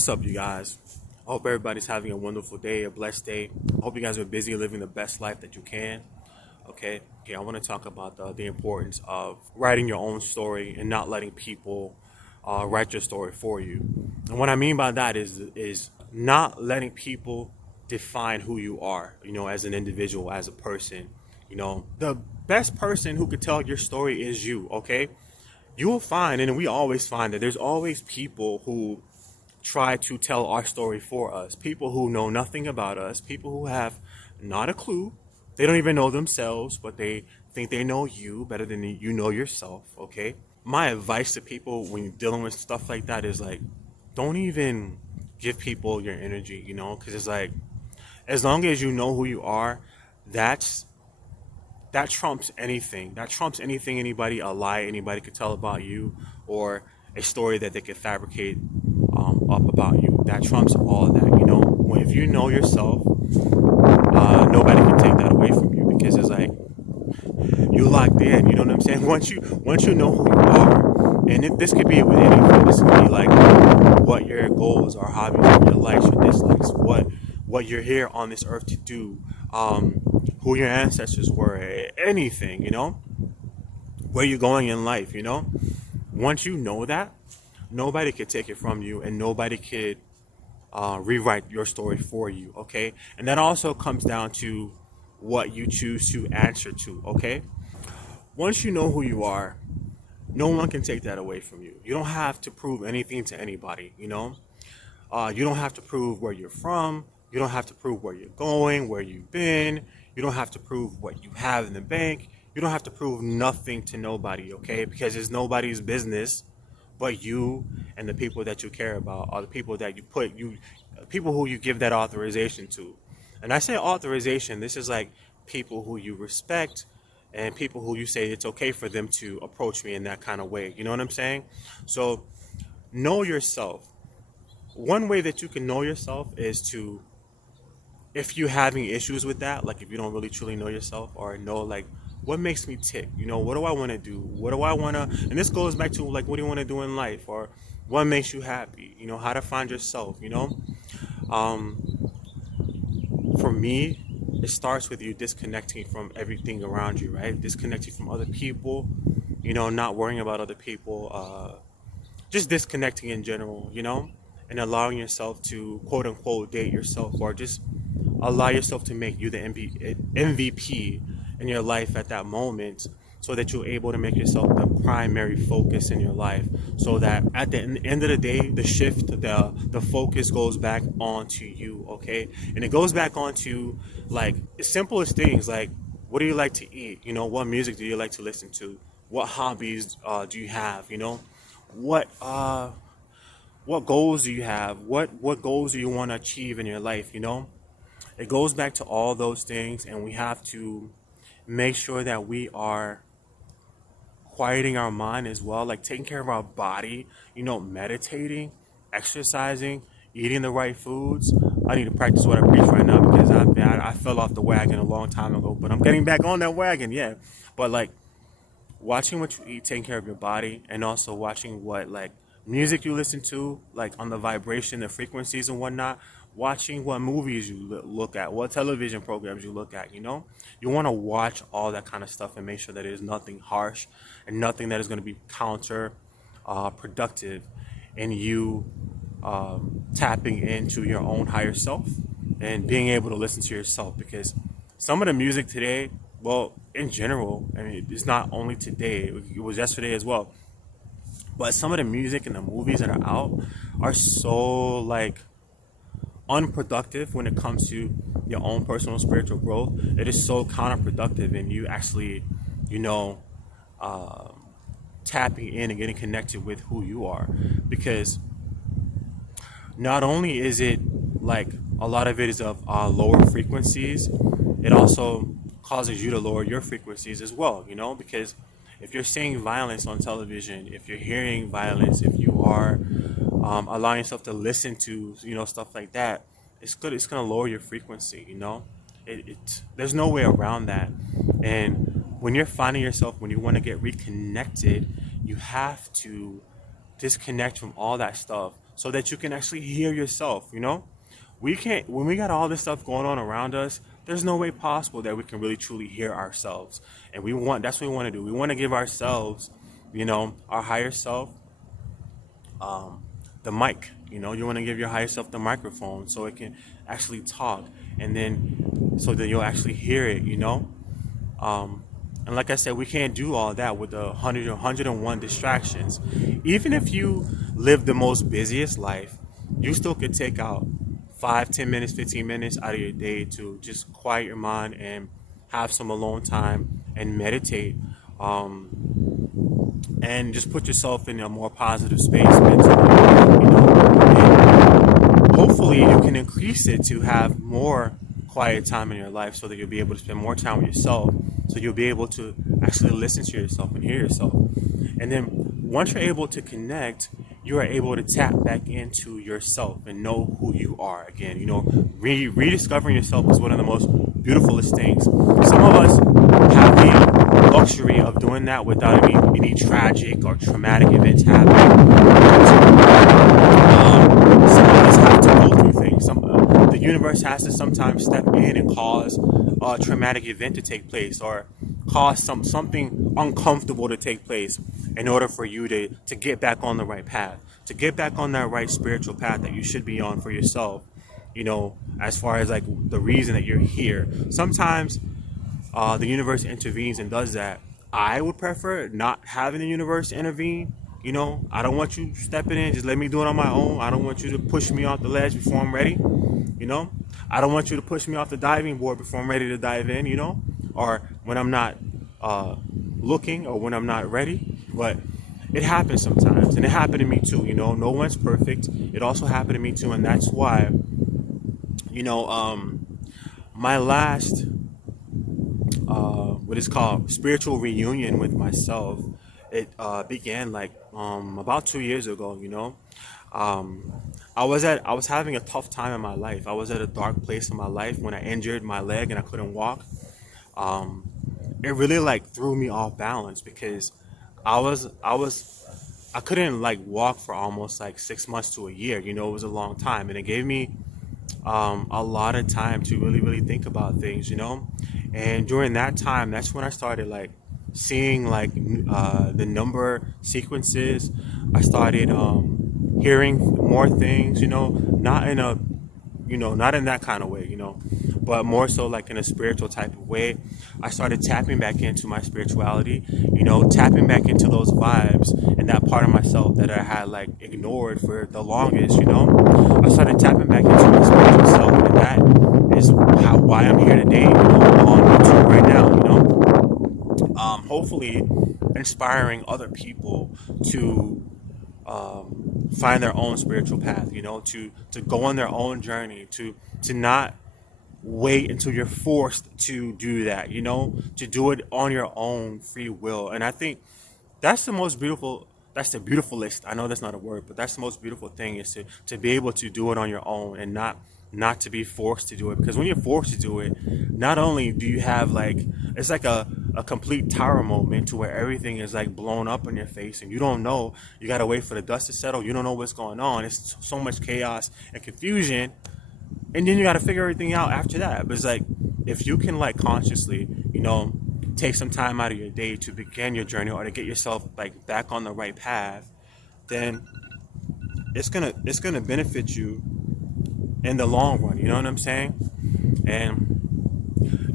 What's up, you guys? I hope everybody's having a wonderful day, a blessed day. I hope you guys are busy living the best life that you can. Okay, I want to talk about the importance of writing your own story and not letting people write your story for you. And what I mean by that is not letting people define who you are, as an individual, as a person. The best person who could tell your story is you, okay? You will find, and we always find, that there's always people who try to tell our story for us. People who know nothing about us, people who have not a clue. They don't even know themselves, but they think they know you better than you know yourself, okay? My advice to people when you're dealing with stuff like that is like, don't even give people your energy, because it's like, as long as you know who you are, that trumps anything. That trumps anything a lie anybody could tell about you, or a story that they could fabricate up about you. That trumps all of that, If you know yourself, nobody can take that away from you, because it's like, you locked in, you know what I'm saying? Once you know who you are, and this could be with anything. This could be like what your goals are, hobbies, your likes, your dislikes, what you're here on this earth to do, who your ancestors were, anything, where you're going in life, Once you know that, nobody could take it from you, and nobody could rewrite your story for you, okay? And that also comes down to what you choose to answer to, okay? Once you know who you are, no one can take that away from you. You don't have to prove anything to anybody, You don't have to prove where you're from. You don't have to prove where you're going, where you've been. You don't have to prove what you have in the bank. You don't have to prove nothing to nobody, okay? Because it's nobody's business but you and the people that you care about, or the people that people who you give that authorization to. And I say authorization, this is like people who you respect and people who you say it's okay for them to approach me in that kind of way. You know what I'm saying? So know yourself. One way that you can know yourself is to, if you're having issues with that, like if you don't really truly know yourself, or know like, what makes me tick? What do I want to do? What do I want to, and this goes back to like, what do you want to do in life? Or what makes you happy? How to find yourself, For me, it starts with you disconnecting from everything around you, right? Disconnecting from other people, not worrying about other people, just disconnecting in general, and allowing yourself to quote unquote date yourself, or just allow yourself to make you the MVP in your life at that moment, so that you're able to make yourself the primary focus in your life, so that at the end of the day, the shift, the focus goes back onto you, okay? And it goes back onto like as simple as things like, what do you like to eat? What music do you like to listen to? What hobbies do you have? What goals do you have? What goals do you want to achieve in your life? It goes back to all those things, and we have to make sure that we are quieting our mind as well, like taking care of our body, meditating, exercising, eating the right foods. I need to practice what I preach right now, because I fell off the wagon a long time ago, but I'm getting back on that wagon, yeah. But like watching what you eat, taking care of your body, and also watching what like music you listen to, like on the vibration, the frequencies and whatnot. Watching what movies you look at, what television programs you look at, You want to watch all that kind of stuff and make sure that there's nothing harsh and nothing that is going to be counter productive in you tapping into your own higher self and being able to listen to yourself. Because some of the music today, well, in general, I mean, it's not only today, it was yesterday as well, but some of the music and the movies that are out are so like unproductive when it comes to your own personal spiritual growth. It is so counterproductive, and you actually, tapping in and getting connected with who you are. Because not only is it like a lot of it is of lower frequencies, it also causes you to lower your frequencies as well, because if you're seeing violence on television, if you're hearing violence, if you are allowing yourself to listen to, stuff like that, it's good. It's going to lower your frequency, there's no way around that. And when you're finding yourself, when you want to get reconnected, you have to disconnect from all that stuff so that you can actually hear yourself, you know? We can't, when we got all this stuff going on around us, there's no way possible that we can really truly hear ourselves. And that's what we want to do. We want to give ourselves, you know, our higher self, the mic. You know, you want to give your higher self the microphone so it can actually talk, and then so that you'll actually hear it, you know? And like I said, we can't do all that with the 101 distractions. Even if you live the most busiest life, you still could take out 5, 10 minutes, 15 minutes out of your day to just quiet your mind and have some alone time and meditate, and just put yourself in a more positive space mentally, you know. And hopefully you can increase it to have more quiet time in your life so that you'll be able to spend more time with yourself, so you'll be able to actually listen to yourself and hear yourself. And then once you're able to connect, you are able to tap back into yourself and know who you are again. You know, rediscovering yourself is one of the most beautifulest things. Some of us have the luxury of doing that without any tragic or traumatic events happening. Some of us have to go through things. The universe has to sometimes step in and cause a traumatic event to take place, or cause something uncomfortable to take place in order for you to get back on the right path, to get back on that right spiritual path that you should be on for yourself, you know, as far as like the reason that you're here. Sometimes the universe intervenes and does that. I would prefer not having the universe intervene. You know, I don't want you stepping in. Just let me do it on my own. I don't want you to push me off the ledge before I'm ready. You know, I don't want you to push me off the diving board before I'm ready to dive in, you know, or when I'm not looking, or when I'm not ready. But it happens sometimes, and it happened to me too. You know, no one's perfect. It also happened to me too, and that's why, you know, my last what is called spiritual reunion with myself, it began like about 2 years ago. You know, I was having a tough time in my life. I was at a dark place in my life when I injured my leg and I couldn't walk. It really like threw me off balance, because I couldn't like walk for almost like 6 months to a year. You know, it was a long time, and it gave me a lot of time to really think about things, you know. And during that time, that's when I started like seeing like the number sequences. I started hearing more things, you know, not in that kind of way, you know, but more so like in a spiritual type of way. I started tapping back into my spirituality, you know, tapping back into those vibes and that part of myself that I had like ignored for the longest, you know. I started tapping back into my spiritual self, and that is why I'm here today, you know, on YouTube right now, you know. Hopefully inspiring other people to find their own spiritual path, you know, to go on their own journey, to not wait until you're forced to do that, you know, to do it on your own free will. And I think that's the beautifulest, I know that's not a word, but that's the most beautiful thing, is to be able to do it on your own and not to be forced to do it. Because when you're forced to do it, not only do you have like, it's like a complete tower moment to where everything is like blown up in your face and you don't know, you got to wait for the dust to settle, you don't know what's going on, it's so much chaos and confusion, and then you got to figure everything out after that. But it's like, if you can like consciously, you know, take some time out of your day to begin your journey, or to get yourself like back on the right path, then it's gonna benefit you in the long run, you know what I'm saying? And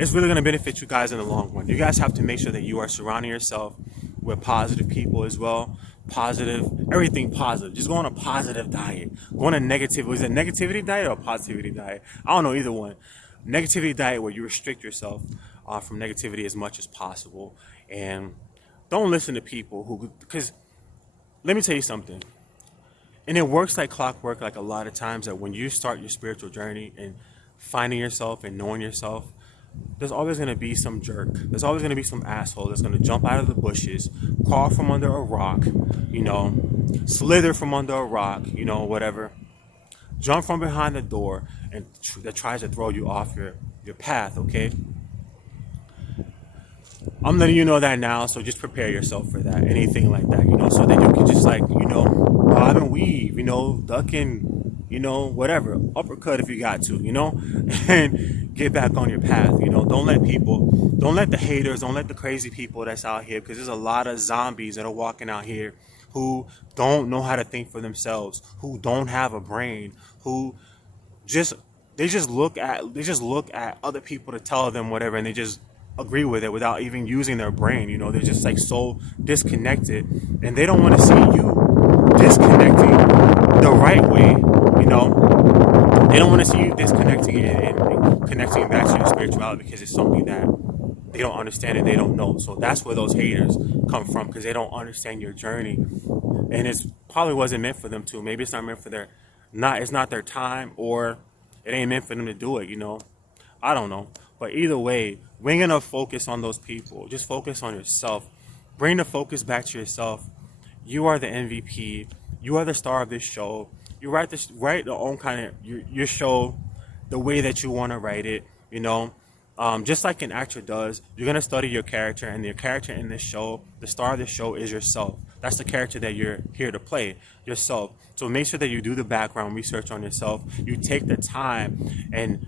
it's really going to benefit you guys in the long run. You guys have to make sure that you are surrounding yourself with positive people as well. Positive, everything positive. Just go on a positive diet. Go on a negative, was it a negativity diet or a positivity diet? I don't know, either one. Negativity diet, where you restrict yourself from negativity as much as possible. And don't listen to people who, because let me tell you something. And it works like clockwork, like a lot of times, that when you start your spiritual journey and finding yourself and knowing yourself, there's always going to be some jerk. There's always going to be some asshole that's going to jump out of the bushes, crawl from under a rock, you know, slither from under a rock, you know, whatever, jump from behind the door, and that tries to throw you off your path, okay? I'm letting you know that now, so just prepare yourself for that, anything like that, so that you can just like, bob and weave, duck and, whatever, uppercut if you got to, and get back on your path, don't let the haters, don't let the crazy people that's out here, because there's a lot of zombies that are walking out here who don't know how to think for themselves, who don't have a brain, who they just look at other people to tell them whatever, and they just agree with it without even using their brain. They're just like so disconnected, and they don't want to see you disconnecting the right way. They don't want to see you disconnecting and connecting back to your spirituality, because it's something that they don't understand and they don't know. So that's where those haters come from, because they don't understand your journey, and it's probably wasn't meant for them to. Maybe it's not meant for it's not their time, or it ain't meant for them to do it. I don't know. But either way, we're going to focus on those people. Just focus on yourself. Bring the focus back to yourself. You are the MVP. You are the star of this show. You write the own kind of your show the way that you want to write it, just like an actor does. You're going to study your character, and your character in this show, the star of this show, is yourself. That's the character that you're here to play, yourself. So make sure that you do the background research on yourself. You take the time and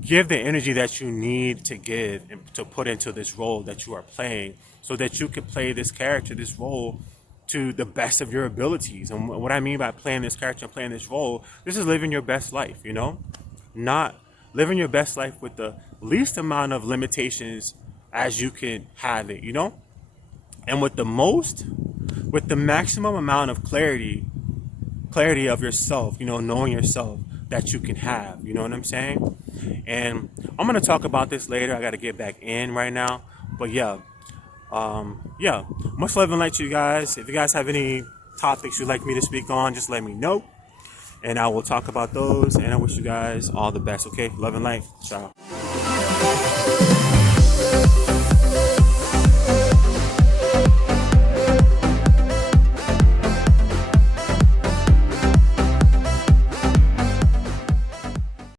give the energy that you need to give and to put into this role that you are playing, so that you can play this character, this role, to the best of your abilities. And what I mean by playing this character and playing this role, this is living your best life, not living your best life with the least amount of limitations as you can have it, and with the maximum amount of clarity of yourself, knowing yourself, that you can have. You know what I'm saying? And I'm going to talk about this later. I got to get back in right now. But yeah, much love and light to you guys. If you guys have any topics you'd like me to speak on, just let me know, and I will talk about those. And I wish you guys all the best. Okay, love and light. Ciao.